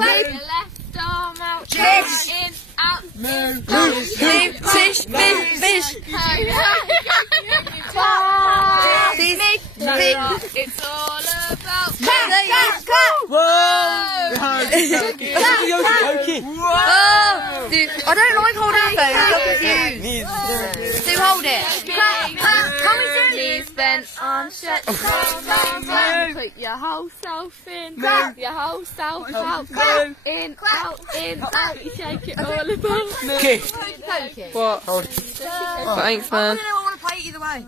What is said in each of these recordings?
Clap your left arm out. Fish. In, out, Move. in, out. Fish. It's all about Whoa! Dude, I don't like holding it though, I'm confused. Do hold it. Can we do? Knees bent on stretch. Put your whole self in. Your whole self out. In, out, you shake it all about. What? Thanks, man. I want to play it either way.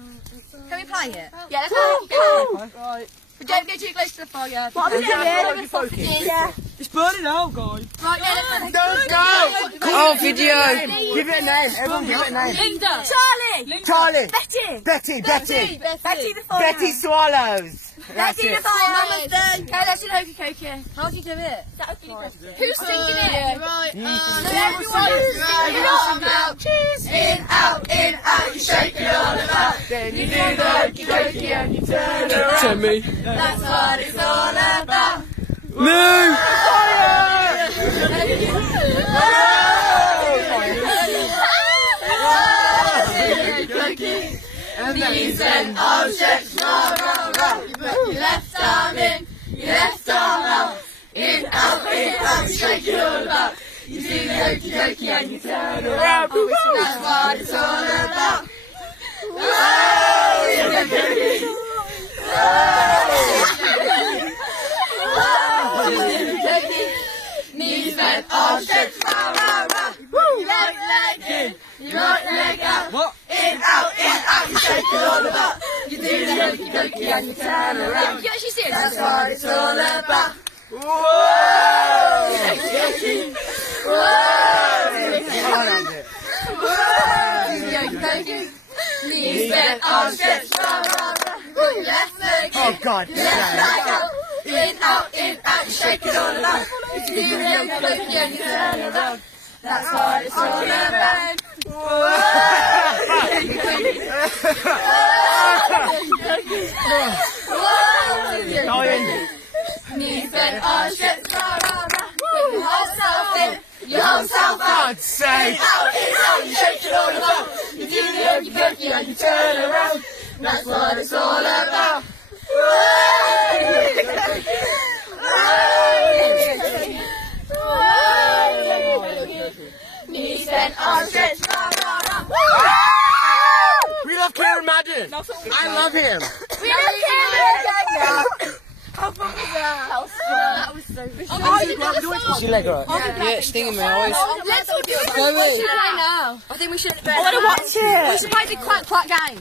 Can we play it? Yeah, let's go. Right. But don't go too close to the fire. What are we doing? Yeah. It's burning out, guys. Right, yeah, Don't go! Oh, video. Give it a name. Everyone give it a name. Linda. Charlie. Betty the fire. Betty Swallows. That's Betty the it. fire. Mama's done. Okay, let's do hokey cokey. How do you do it? Who's singing it? Right. In, out, you shake it all about. Then you do the hokey cokey and you turn around. Tell me. That's what it's all about. Move! Knees and arms stretched, roll. You put your left arm in, your left arm out. In, out, you shake it all about. You do the hokey cokey and you turn around. That's what it's all about. Knees bent, arms stretched, roll. Your right leg in, your right leg out. What? In, out, you shake it all about. You do the hokey cokey and you turn around. You actually see it? That's what it's all about. Knees bent, arms stretched, roll. Left leg in, Oh God. left leg out. In, out, you shake it all about. You do the hokey cokey and you turn around. That's what it's all about. Knees bent, arms stretched, roll. Your whole self in, your whole self out. God's sake. Out, you shake it all about. You do the hokey cokey and you turn around. That's what it's all about. Knees bent, arms stretched, roll. We love Kieran Madden. I love him. We don't care. How fun was that? That was so vicious. Is your leg alright? Yeah, it's stinging my eyes. Let's all do it. Go in. What should we play now? I think we should. I want to watch it. We should play the quack game.